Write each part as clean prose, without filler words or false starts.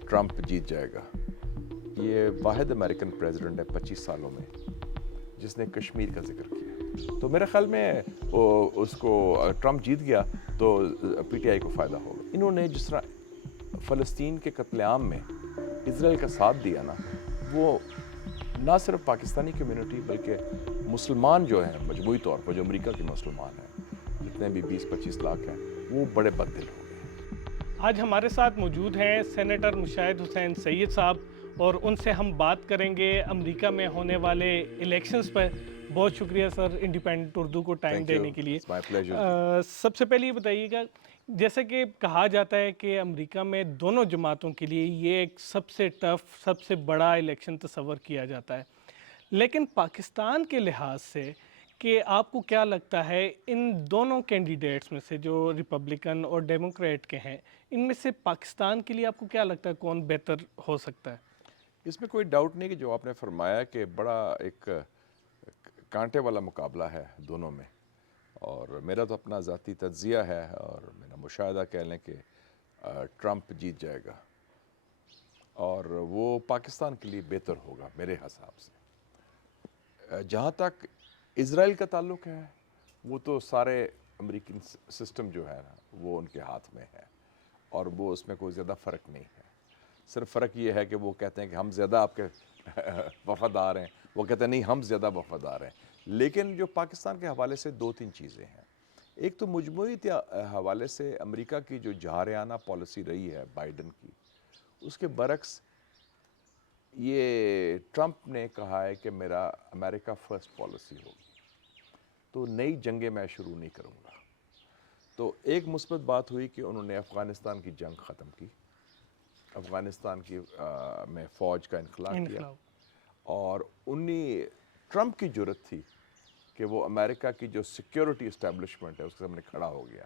Trump جیت جائے گا. یہ واحد امریکن پریزیڈنٹ ہے 25 سالوں میں جس نے کشمیر کا ذکر کیا. تو میرے خیال میں اس کو ٹرمپ جیت گیا تو پی ٹی آئی کو فائدہ ہوگا. انہوں نے جس طرح فلسطین کے قتل عام میں اسرائیل کا ساتھ دیا نا، وہ نہ صرف پاکستانی کمیونٹی بلکہ مسلمان جو ہیں مجموعی طور پر، جو امریکہ کے مسلمان ہیں جتنے بھی 20-25 لاکھ ہیں، وہ بڑے بددل ہو گئے. آج ہمارے ساتھ موجود ہیں سینیٹر مشاہد حسین سید صاحب، اور ان سے ہم بات کریں گے امریکہ میں ہونے والے الیکشنز پر. بہت شکریہ سر انڈیپینڈنٹ اردو کو ٹائم دینے کے لیے. سب سے پہلے یہ بتائیے گا، جیسے کہ کہا جاتا ہے کہ امریکہ میں دونوں جماعتوں کے لیے یہ ایک سب سے ٹف، سب سے بڑا الیکشن تصور کیا جاتا ہے، لیکن پاکستان کے لحاظ سے کہ آپ کو کیا لگتا ہے ان دونوں کینڈیڈیٹس میں سے جو ریپبلکن اور ڈیموکریٹ کے ہیں، ان میں سے پاکستان کے لیے آپ کو کیا لگتا ہے کون بہتر ہو سکتا ہے؟ اس میں کوئی ڈاؤٹ نہیں کہ جو آپ نے فرمایا کہ بڑا ایک کانٹے والا مقابلہ ہے دونوں میں، اور میرا تو اپنا ذاتی تجزیہ ہے اور میرا مشاہدہ کہہ لیں کہ ٹرمپ جیت جائے گا اور وہ پاکستان کے لیے بہتر ہوگا میرے حساب سے. جہاں تک اسرائیل کا تعلق ہے، وہ تو سارے امریکن سسٹم جو ہے نا وہ ان کے ہاتھ میں ہے اور وہ اس میں کوئی زیادہ فرق نہیں ہے. صرف فرق یہ ہے کہ وہ کہتے ہیں کہ ہم زیادہ آپ کے وفادار ہیں، وہ کہتے ہیں نہیں ہم زیادہ وفادار ہیں. لیکن جو پاکستان کے حوالے سے 2-3 چیزیں ہیں. ایک تو مجموعی حوالے سے امریکہ کی جو جارحانہ پالیسی رہی ہے بائیڈن کی، اس کے برعکس یہ ٹرمپ نے کہا ہے کہ میرا امریکہ فرسٹ پالیسی ہوگی، تو نئی جنگیں میں شروع نہیں کروں گا. تو ایک مثبت بات ہوئی کہ انہوں نے افغانستان کی جنگ ختم کی، افغانستان کی میں فوج کا انخلا کیا، اور ٹرمپ کی جرت تھی کہ وہ امریکہ کی جو سیکیورٹی اسٹیبلشمنٹ ہے اس کے سامنے کھڑا ہو گیا.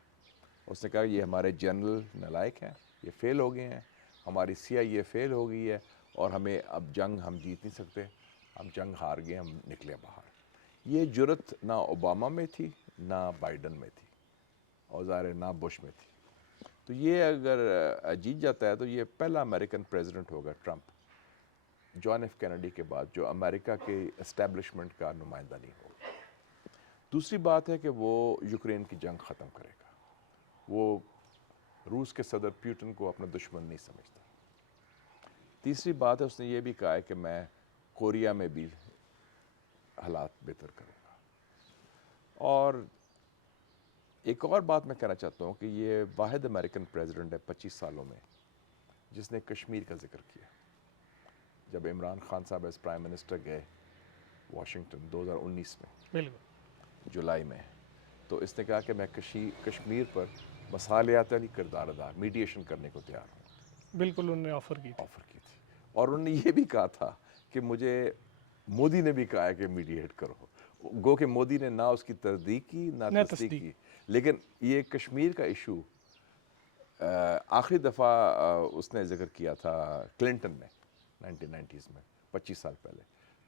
اس نے کہا یہ ہمارے جنرل نالائق ہیں، یہ فیل ہو گئے ہیں، ہماری CIA فیل ہو گئی ہے اور ہمیں اب جنگ ہم جیت نہیں سکتے، ہم جنگ ہار گئے، ہم نکلے باہر. یہ جرت نہ اوباما میں تھی نہ بائیڈن میں تھی اور ظاہر نہ بش میں تھی. تو یہ اگر جیت جاتا ہے تو یہ پہلا امریکن پریزیڈنٹ ہوگا ٹرمپ جان ایف کینیڈی کے بعد جو امریکہ کے اسٹیبلشمنٹ کا نمائندہ نہیں ہوگا. دوسری بات ہے کہ وہ یوکرین کی جنگ ختم کرے گا. وہ روس کے صدر پیوٹن کو اپنا دشمن نہیں سمجھتا. تیسری بات ہے اس نے یہ بھی کہا ہے کہ میں کوریا میں بھی حالات بہتر کروں گا. اور ایک اور بات میں کہنا چاہتا ہوں کہ یہ واحد امریکن پریزیڈنٹ ہے 25 سالوں میں جس نے کشمیر کا ذکر کیا. جب عمران خان صاحب ایز پرائم منسٹر گئے واشنگٹن 2019 میں جولائی میں، تو اس نے کہا کہ میں کشمیر پر مصالحتی کردار ادا میڈیشن کرنے کو تیار ہوں. بالکل انہوں نے آفر کی تھی اور انہوں نے یہ بھی کہا تھا کہ مجھے مودی نے بھی کہا ہے کہ میڈییٹ کرو. گو کہ مودی نے نہ اس کی تصدیق کی نہ تصدیق کی، لیکن یہ کشمیر کا ایشو آخری دفعہ اس نے ذکر کیا تھا کلنٹن نے 1990s میں 25 سال پہلے.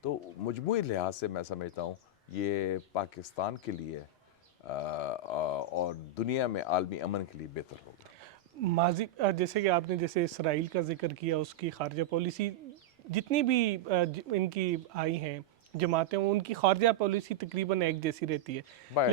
تو مجموعی لحاظ سے میں سمجھتا ہوں یہ پاکستان کے لیے اور دنیا میں عالمی امن کے لیے بہتر ہوگا. ماضی جیسے کہ آپ نے جیسے اسرائیل کا ذکر کیا، اس کی خارجہ پالیسی جتنی بھی ان کی آئی ہیں جماعتیں، ان کی خارجہ پالیسی تقریباً ایک جیسی رہتی ہے،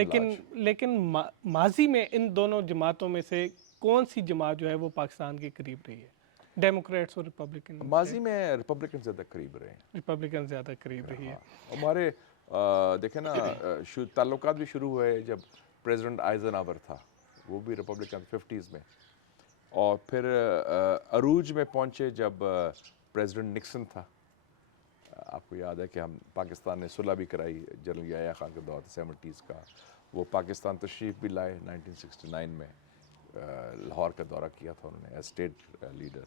لیکن ماضی میں ان دونوں جماعتوں میں سے کون سی جماعت جو ہے وہ پاکستان کے قریب رہی ہے؟ ڈیموکریٹس اور ریپبلکن؟ ماضی میں ریپبلکن زیادہ قریب رہے ہیں. ریپبلکن زیادہ قریب رہی ہے. ہمارے دیکھیں نا تعلقات بھی شروع ہوئے جب پریزیڈنٹ آئزن آور تھا، وہ بھی ریپبلکن 50s میں، اور پھر عروج میں پہنچے جب پریزیڈنٹ نکسن تھا. آپ کو یاد ہے کہ ہم پاکستان نے صلح بھی کرائی جنرل یحییٰ خان کے دور 70s کا. وہ پاکستان تشریف بھی لائے 1969 میں، لاہور کا دورہ کیا تھا انہوں نے ایز اسٹیٹ لیڈر.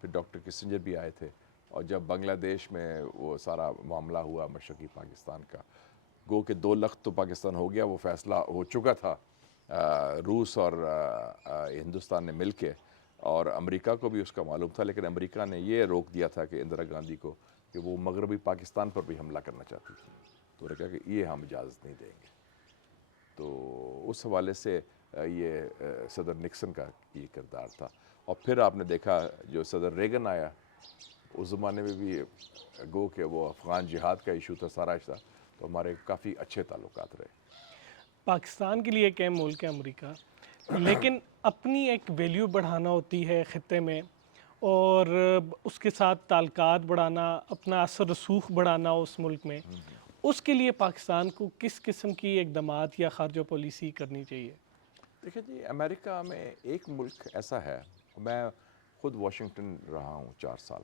پھر ڈاکٹر کسنجر بھی آئے تھے، اور جب بنگلہ دیش میں وہ سارا معاملہ ہوا مشرقی پاکستان کا، گو کہ 2 لخت تو پاکستان ہو گیا، وہ فیصلہ ہو چکا تھا روس اور ہندوستان نے مل کے، اور امریکہ کو بھی اس کا معلوم تھا، لیکن امریکہ نے یہ روک دیا تھا کہ اندرا گاندھی کو کہ وہ مغربی پاکستان پر بھی حملہ کرنا چاہتی تھی. تو انہوں نے کہا کہ یہ ہم اجازت نہیں دیں گے. تو اس حوالے سے یہ صدر نکسن کا یہ کردار تھا. اور پھر آپ نے دیکھا جو صدر ریگن آیا اس زمانے میں بھی گو کہ وہ افغان جہاد کا ایشو تھا سارا ایسا، تو ہمارے کافی اچھے تعلقات رہے۔ پاکستان کے لیے ایک اہم ملک ہے امریکہ، لیکن اپنی ایک ویلیو بڑھانا ہوتی ہے خطے میں، اور اس کے ساتھ تعلقات بڑھانا، اپنا اثر رسوخ بڑھانا اس ملک میں، اس کے لیے پاکستان کو کس قسم کی اقدامات یا خارجہ پالیسی کرنی چاہیے؟ دیکھیں جی، امریکہ میں ایک ملک ایسا ہے، میں خود واشنگٹن رہا ہوں 4 سال،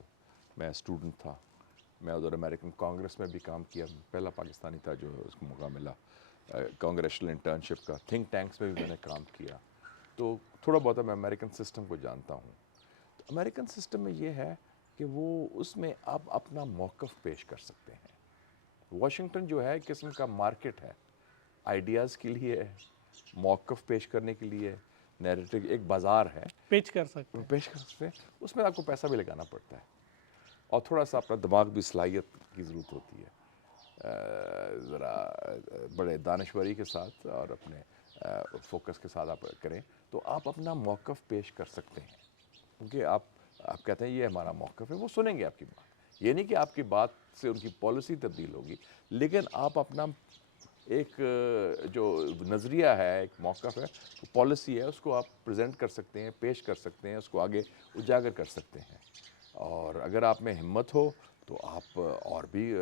میں اسٹوڈنٹ تھا، میں ادھر امریکن کانگریس میں بھی کام کیا، پہلا پاکستانی تھا جو اس کو موقع ملا کانگریشنل انٹرنشپ کا، تھنک ٹینکس میں بھی میں نے کام کیا، تو تھوڑا بہت میں امریکن سسٹم کو جانتا ہوں۔ تو امریکن سسٹم میں یہ ہے کہ وہ اس میں آپ اپنا موقف پیش کر سکتے ہیں۔ واشنگٹن جو ہے ایک قسم کا مارکیٹ ہے، آئیڈیاز کے لیے، موقف پیش کرنے کے لیے، نیریٹو ایک بازار ہے، پیچ کر سکتے ہیں۔ پیش کر سکتے ہیں، اس میں آپ کو پیسہ بھی لگانا پڑتا ہے اور تھوڑا سا اپنا دماغ بھی صلاحیت کی ضرورت ہوتی ہے، ذرا بڑے دانشوری کے ساتھ اور اپنے فوکس کے ساتھ آپ کریں تو آپ اپنا موقف پیش کر سکتے ہیں، کیونکہ آپ کہتے ہیں یہ ہمارا موقف ہے، وہ سنیں گے آپ کی بات، یہ نہیں کہ آپ کی بات سے ان کی پالیسی تبدیل ہوگی، لیکن آپ اپنا ایک جو نظریہ ہے، ایک موقف ہے، پالیسی ہے، اس کو آپ پریزنٹ کر سکتے ہیں، پیش کر سکتے ہیں، اس کو آگے اجاگر کر سکتے ہیں، اور اگر آپ میں ہمت ہو تو آپ اور بھی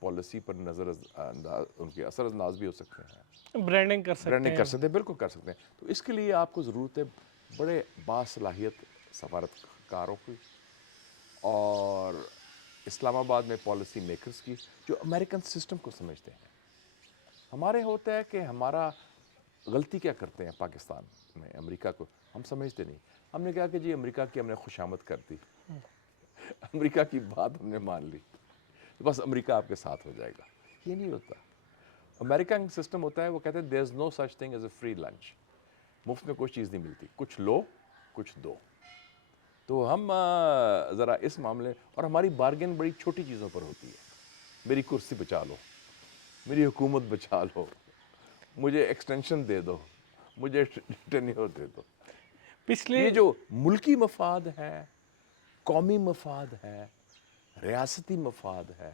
پالیسی پر نظر انداز، ان کے اثر انداز بھی ہو سکتے ہیں، برانڈنگ کر سکتے برانڈنگ ہیں۔ کر سکتے ہیں، بالکل کر سکتے ہیں۔ تو اس کے لیے آپ کو ضرورت ہے بڑے باصلاحیت سفارتکاروں کی، اور اسلام آباد میں پالیسی میکرز کی جو امریکن سسٹم کو سمجھتے ہیں۔ ہمارے ہوتا ہے کہ ہمارا غلطی کیا کرتے ہیں پاکستان میں امریکہ کو ہم سمجھتے نہیں، ہم نے کہا کہ جی امریکہ کی ہم نے خوشامد کر دی، امریکہ کی بات ہم نے مان لی، بس امریکہ آپ کے ساتھ ہو جائے گا، یہ نہیں ہوتا۔ امریکن سسٹم ہوتا ہے، وہ کہتے ہیں there is no such thing as a free lunch, مفت میں کوئی چیز نہیں ملتی، کچھ لو کچھ دو۔ تو ہم ذرا اس معاملے، اور ہماری بارگین بڑی چھوٹی چیزوں پر ہوتی ہے، میری کرسی بچا لو، میری حکومت بچا لو، مجھے ایکسٹینشن دے دو، مجھے ٹینیور دے دو۔ پچھلے یہ جو ملکی مفاد ہے، قومی مفاد ہے، ریاستی مفاد ہے،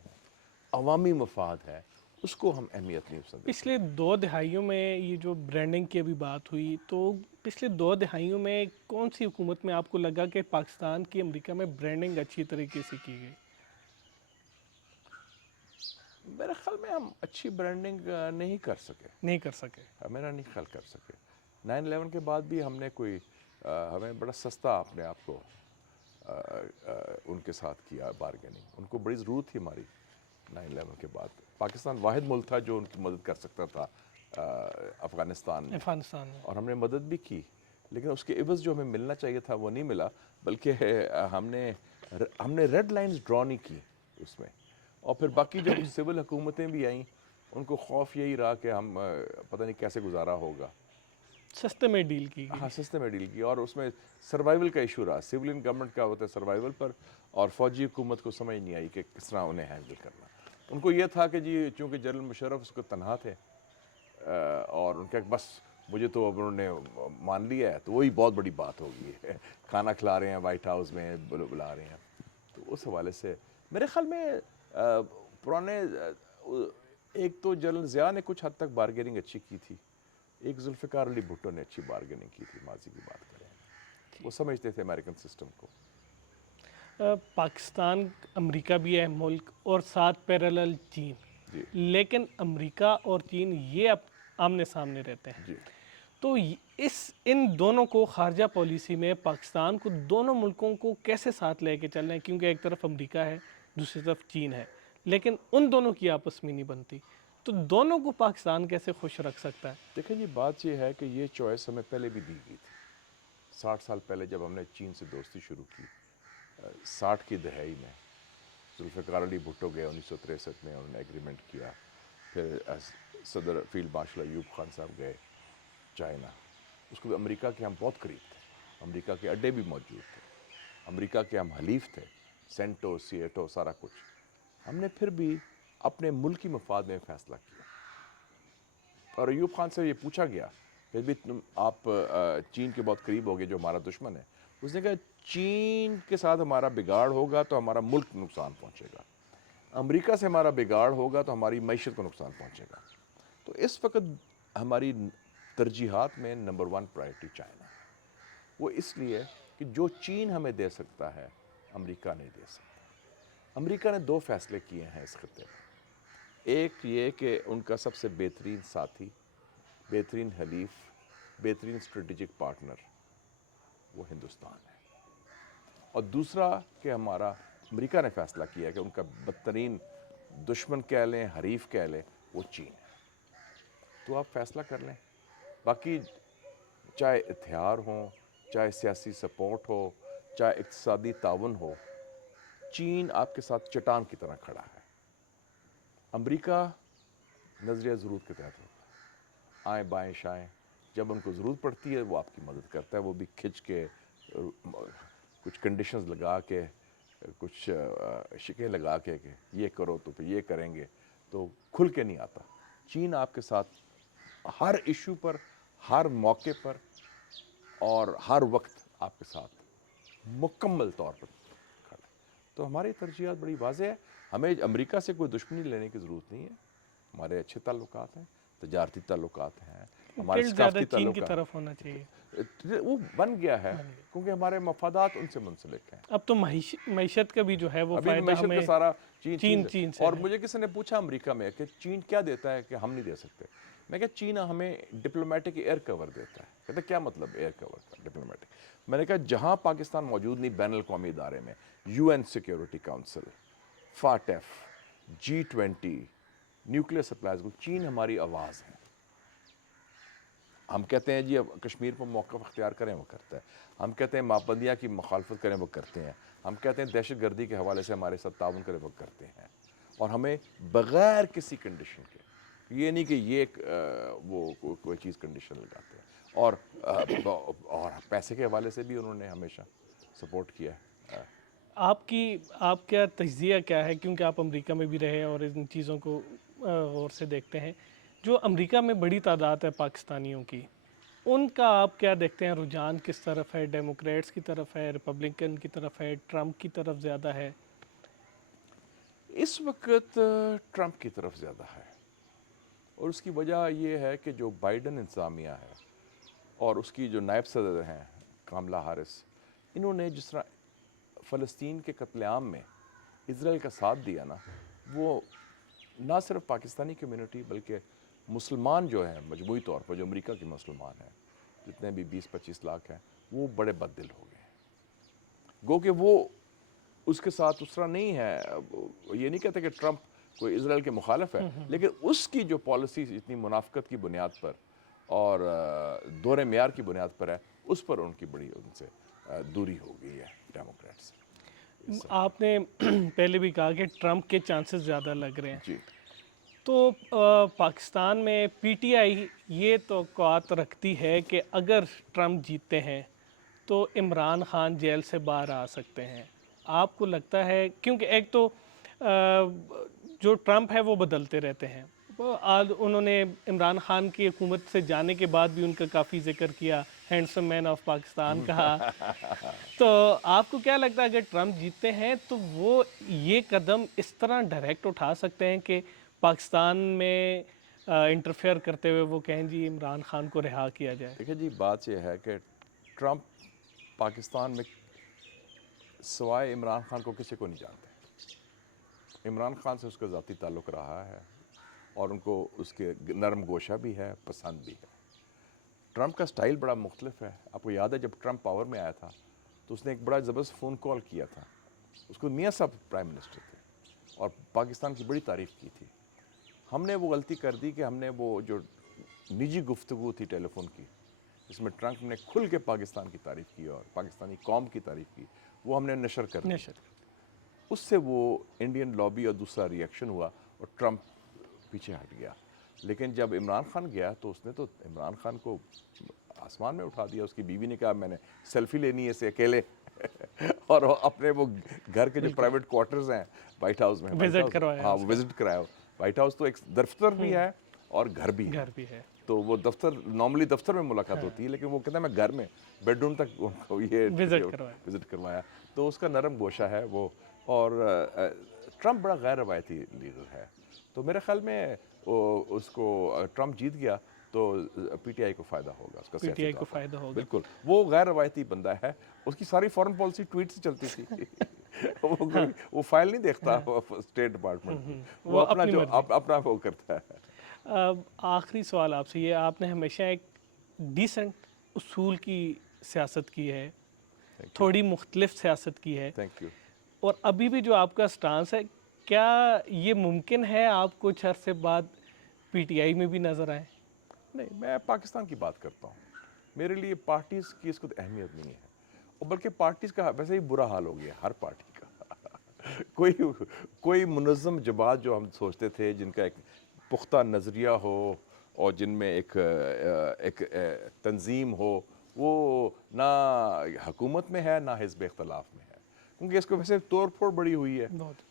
عوامی مفاد ہے، اس کو ہم اہمیت نہیں دیتے۔ پچھلے 2 دہائیوں میں یہ جو برانڈنگ کی ابھی بات ہوئی، تو پچھلے 2 دہائیوں میں کون سی حکومت میں آپ کو لگا کہ پاکستان کی امریکہ میں برانڈنگ اچھی طریقے سے کی گئی؟ میرے خیال میں ہم اچھی برانڈنگ نہیں کر سکے، نہیں کر سکے۔ میرا نہیں خیال کر سکے۔ 9/11 کے بعد بھی ہم نے کوئی ہمیں بڑا سستا اپنے آپ کو ان کے ساتھ کیا بارگیننگ، ان کو بڑی ضرورت تھی ہماری 9/11 کے بعد۔ پاکستان واحد ملک تھا جو ان کی مدد کر سکتا تھا افغانستان میں، افغانستان میں اور ہم نے مدد بھی کی، لیکن اس کے عوض جو ہمیں ملنا چاہیے تھا وہ نہیں ملا، بلکہ ہم نے ریڈ لائنز ڈرا نہیں کی اس میں، اور پھر باقی جب سول حکومتیں بھی آئیں ان کو خوف یہی رہا کہ ہم پتہ نہیں کیسے گزارا ہوگا، سستے میں ڈیل کی گئی۔ ہاں سستے میں ڈیل کی، اور اس میں سروائیول کا ایشو رہا، سولین گورنمنٹ کا ہوتا ہے سروائیول پر، اور فوجی حکومت کو سمجھ نہیں آئی کہ کس طرح انہیں ہینڈل کرنا۔ ان کو یہ تھا کہ جی چونکہ جنرل مشرف اس کو تنہا تھے، اور ان کا بس مجھے تو اب انہوں نے مان لیا ہے تو وہی بہت بڑی بات ہوگی، کھانا کھلا رہے ہیں وائٹ ہاؤس میں، بلا رہے ہیں، تو اس حوالے سے میرے خیال میں پرانے ایک تو جنرل ضیاء نے کچھ حد تک بارگیننگ اچھی کی تھی، ایک ذوالفقار علی بھٹو نے اچھی بارگیننگ کی تھی، ماضی کی بات کریں، وہ سمجھتے تھے امریکن سسٹم کو۔ پاکستان امریکہ بھی ہے ملک، اور ساتھ پیرالل چین، جی لیکن امریکہ اور چین یہ اب آمنے سامنے رہتے ہیں، جی تو ان دونوں کو خارجہ پالیسی میں پاکستان کو دونوں ملکوں کو کیسے ساتھ لے کے چلنا ہے؟ کیونکہ ایک طرف امریکہ ہے، دوسری طرف چین ہے، لیکن ان دونوں کی آپس میں نہیں بنتی، تو دونوں کو پاکستان کیسے خوش رکھ سکتا ہے؟ دیکھیں جی، بات یہ ہے کہ یہ چوائس ہمیں پہلے بھی دی گئی تھی، 60 سال پہلے جب ہم نے چین سے دوستی شروع کی، 60 کی دہائی میں ذوالفقار علی بھٹو گئے 1963 میں، انہوں نے ایگریمنٹ کیا، پھر صدر فیلڈ مارشل ایوب خان صاحب گئے چائنا، اس کو بھی امریکہ کے ہم بہت قریب تھے، امریکہ کے اڈے بھی موجود تھے، امریکہ کے ہم حلیف تھے، سینٹو سیٹو سارا کچھ، ہم نے پھر بھی اپنے ملکی مفاد میں فیصلہ کیا، اور ایوب خان سے یہ پوچھا گیا کہ بھی آپ چین کے بہت قریب ہو گئے جو ہمارا دشمن ہے، اس نے کہا چین کے ساتھ ہمارا بگاڑ ہوگا تو ہمارا ملک نقصان پہنچے گا، امریکہ سے ہمارا بگاڑ ہوگا تو ہماری معیشت کو نقصان پہنچے گا. تو اس وقت ہماری ترجیحات میں نمبر 1 پرائرٹی چائنا ہے. وہ اس لیے کہ جو چین ہمیں دے سکتا ہے امریکہ نہیں دے سکتا. امریکہ نے 2 فیصلے کیے ہیں اس خطے میں. ایک یہ کہ ان کا سب سے بہترین ساتھی، بہترین حلیف، بہترین اسٹریٹجک پارٹنر وہ ہندوستان ہے، اور دوسرا کہ امریکہ نے فیصلہ کیا کہ ان کا بدترین دشمن کہہ لیں، حریف کہہ لیں، وہ چین ہے. تو آپ فیصلہ کر لیں. باقی چاہے اتحاد ہوں، چاہے سیاسی سپورٹ ہو، چاہے اقتصادی تعاون ہو، چین آپ کے ساتھ چٹان کی طرح کھڑا ہے. امریکہ نظریہ ضرورت کے تحت ہوتا ہے. آئیں بائیں شائیں، جب ان کو ضرورت پڑتی ہے وہ آپ کی مدد کرتا ہے، وہ بھی کھنچ کے، کچھ کنڈیشنز لگا کے، کچھ شکیں لگا کے کہ یہ کرو تو پھر یہ کریں گے، تو کھل کے نہیں آتا. چین آپ کے ساتھ ہر ایشو پر، ہر موقع پر اور ہر وقت آپ کے ساتھ مکمل طور پر کھڑا ہے. تو ہماری ترجیحات بڑی واضح ہے. ہمیں امریکہ سے کوئی دشمنی لینے کی ضرورت نہیں ہے. ہمارے اچھے تعلقات ہیں، تجارتی تعلقات ہیں، ہمارے ٹلٹ زیادہ ثقافتی چین کی تعلقات. طرف ہونا چاہیے. وہ بن گیا ہے کیونکہ ہمارے مفادات ان سے منسلک ہیں. اب تو معیشت کا بھی جو ہے وہ ابھی فائدہ معیشت کا ہمیں سارا چین سے اور ہے. مجھے کسی نے پوچھا امریکہ میں کہ چین کیا دیتا ہے کہ ہم نہیں دے سکتے. میں کہا چین ہمیں ڈپلومیٹک ایئر کور دیتا ہے. کہتے کیا مطلب ایئر کور کا ڈپلومیٹک؟ میں نے کہا جہاں پاکستان موجود نہیں بین الاقوامی ادارے میں، UN security council, FATF, G20، nuclear suppliers کو، چین ہماری آواز ہے. ہم کہتے ہیں جی اب کشمیر پر موقف اختیار کریں، وہ کرتا ہے. ہم کہتے ہیں ماپندیہ کی مخالفت کریں، وہ کرتے ہیں. ہم کہتے ہیں دہشت گردی کے حوالے سے ہمارے ساتھ تعاون کریں، وہ کرتے ہیں. اور ہمیں بغیر کسی کنڈیشن کے، یہ نہیں کہ یہ وہ کوئی چیز کنڈیشن لگاتے ہیں. اور پیسے کے حوالے سے بھی انہوں نے ہمیشہ سپورٹ کیا ہے. آپ کیا تجزیہ کیا ہے، کیونکہ آپ امریکہ میں بھی رہے اور ان چیزوں کو غور سے دیکھتے ہیں. جو امریکہ میں بڑی تعداد ہے پاکستانیوں کی، ان کا آپ کیا دیکھتے ہیں رجحان کس طرف ہے؟ ڈیموکریٹس کی طرف ہے، ریپبلکن کی طرف ہے، ٹرمپ کی طرف زیادہ ہے؟ اس وقت ٹرمپ کی طرف زیادہ ہے، اور اس کی وجہ یہ ہے کہ جو بائیڈن انتظامیہ ہے اور اس کی جو نائب صدر ہیں کاملا ہارس، انہوں نے جس طرح فلسطین کے قتل عام میں اسرائیل کا ساتھ دیا نا، وہ نہ صرف پاکستانی کمیونٹی بلکہ مسلمان جو ہیں مجموعی طور پر، جو امریکہ کے مسلمان ہیں جتنے بھی 20-25 لاکھ ہیں، وہ بڑے بد دل ہو گئے ہیں. گو کہ وہ اس کے ساتھ اس طرح نہیں ہے. یہ نہیں کہتے کہ ٹرمپ کوئی اسرائیل کے مخالف ہے، لیکن اس کی جو پالیسی اتنی منافقت کی بنیاد پر اور دور معیار کی بنیاد پر ہے، اس پر ان کی بڑی ان سے دوری ہو گئی ہے ڈیموکریٹ سے. آپ نے پہلے بھی کہا کہ ٹرمپ کے چانسز زیادہ لگ رہے ہیں. جی تو پاکستان میں پی ٹی آئی یہ توقعات رکھتی ہے کہ اگر ٹرمپ جیتتے ہیں تو عمران خان جیل سے باہر آ سکتے ہیں. آپ کو لگتا ہے، کیونکہ ایک تو جو ٹرمپ ہے وہ بدلتے رہتے ہیں، آج انہوں نے عمران خان کی حکومت سے جانے کے بعد بھی ان کا کافی ذکر کیا، ہینڈسم مین آف پاکستان کہا. تو آپ کو کیا لگتا ہے اگر ٹرمپ جیتتے ہیں تو وہ یہ قدم اس طرح ڈائریکٹ اٹھا سکتے ہیں کہ پاکستان میں انٹرفیئر کرتے ہوئے وہ کہیں جی عمران خان کو رہا کیا جائے؟ دیکھیں جی، بات یہ ہے کہ ٹرمپ پاکستان میں سوائے عمران خان کو کسی کو نہیں جانتے. عمران خان سے اس کا ذاتی تعلق رہا ہے اور ان کو اس کے نرم گوشہ بھی ہے، پسند بھی ہے. ٹرمپ کا سٹائل بڑا مختلف ہے. آپ کو یاد ہے جب ٹرمپ پاور میں آیا تھا تو اس نے ایک بڑا زبردست فون کال کیا تھا. اس کو میاں صاحب پرائم منسٹر تھے اور پاکستان کی بڑی تعریف کی تھی. ہم نے وہ غلطی کر دی کہ ہم نے وہ جو نجی گفتگو تھی ٹیلی فون کی، جس میں ٹرمپ نے کھل کے پاکستان کی تعریف کی اور پاکستانی قوم کی تعریف کی، وہ ہم نے نشر کر دی. اس سے وہ انڈین لابی اور دوسرا ری ایکشن ہوا اور ٹرمپ پیچھے ہٹ گیا. لیکن جب عمران خان گیا تو اس نے تو عمران خان کو آسمان میں اٹھا دیا. اس کی بیوی نے کہا میں نے سیلفی لینی ہے اسے اکیلے اور اپنے وہ گھر کے جو پرائیویٹ کوارٹرز ہیں وائٹ ہاؤس میں، وزٹ کروایا. ہاں وزٹ کرایا. وائٹ ہاؤس تو ایک دفتر بھی ہے اور گھر بھی ہے. تو وہ دفتر نارملی دفتر میں ملاقات ہوتی ہے، لیکن وہ کہتا ہے میں گھر میں بیڈ روم تک یہ وزٹ کروایا. تو اس کا نرم گوشہ ہے وہ. اور ٹرمپ بڑا غیر روایتی لیڈر ہے. تو میرے خیال میں اس کو ٹرمپ جیت گیا تو پی ٹی آئی کو فائدہ ہوگا، اس کا پی ٹی آئی کو فائدہ ہوگا. بالکل. وہ غیر روایتی بندہ ہے، اس کی ساری فارن پالیسی ٹویٹ سے چلتی تھی. وہ فائل نہیں دیکھتا اسٹیٹ ڈپارٹمنٹ، وہ اپنا جو اپنا وہ کرتا ہے. آخری سوال آپ سے یہ، آپ نے ہمیشہ ایک ڈیسنٹ اصول کی سیاست کی ہے، تھوڑی مختلف سیاست کی ہے، تھینک یو. اور ابھی بھی جو آپ کا سٹانس ہے، کیا یہ ممکن ہے آپ کچھ عرصے بعد پی ٹی آئی میں بھی نظر آئیں؟ نہیں، میں پاکستان کی بات کرتا ہوں. میرے لیے پارٹیز کی اس کو اہمیت نہیں ہے، اور بلکہ پارٹیز کا ویسے ہی برا حال ہو گیا ہر پارٹی کا. کوئی منظم جماعت جو ہم سوچتے تھے جن کا ایک پختہ نظریہ ہو اور جن میں ایک تنظیم ہو، وہ نہ حکومت میں ہے نہ حزب اختلاف میں ہے، کیونکہ اس کو ویسے توڑ پھوڑ بڑی ہوئی ہے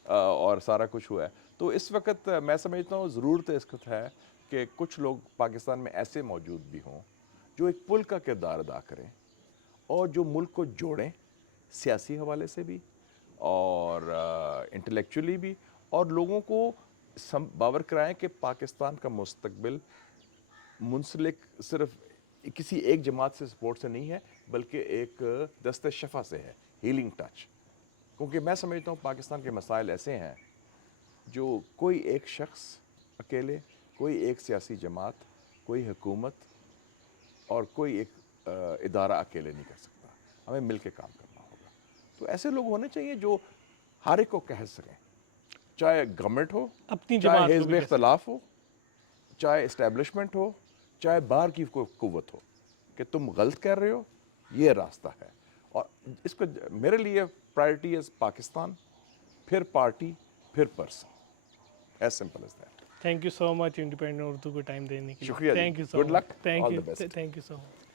اور سارا کچھ ہوا ہے. تو اس وقت میں سمجھتا ہوں ضرورت اس وقت ہے کہ کچھ لوگ پاکستان میں ایسے موجود بھی ہوں جو ایک پل کا کردار ادا کریں اور جو ملک کو جوڑیں، سیاسی حوالے سے بھی اور انٹلیکچولی بھی، اور لوگوں کو باور کرائیں کہ پاکستان کا مستقبل منسلک صرف کسی ایک جماعت سے سپورٹ سے نہیں ہے، بلکہ ایک دست شفا سے ہے، ہیلنگ ٹچ. کیونکہ میں سمجھتا ہوں پاکستان کے مسائل ایسے ہیں جو کوئی ایک شخص اکیلے، کوئی ایک سیاسی جماعت، کوئی حکومت اور کوئی ایک ادارہ اکیلے نہیں کر سکتا. ہمیں مل کے کام کرنا ہوگا. تو ایسے لوگ ہونے چاہیے جو ہر ایک کو کہہ سکیں، چاہے گورنمنٹ ہو، چاہے حزب اختلاف ہو، چاہے اسٹیبلشمنٹ ہو، چاہے باہر کی کوئی قوت ہو، کہ تم غلط کر رہے ہو، یہ راستہ ہے. اور اس کو میرے لیے پرائرٹی از پاکستان، پھر پارٹی، پھر person. As simple as that. Thank you so much Independent Urdu کو ٹائم دینے کے لیے. شکریہ. Thank you so good much. Luck. Thank all you. The best. Thank you so much.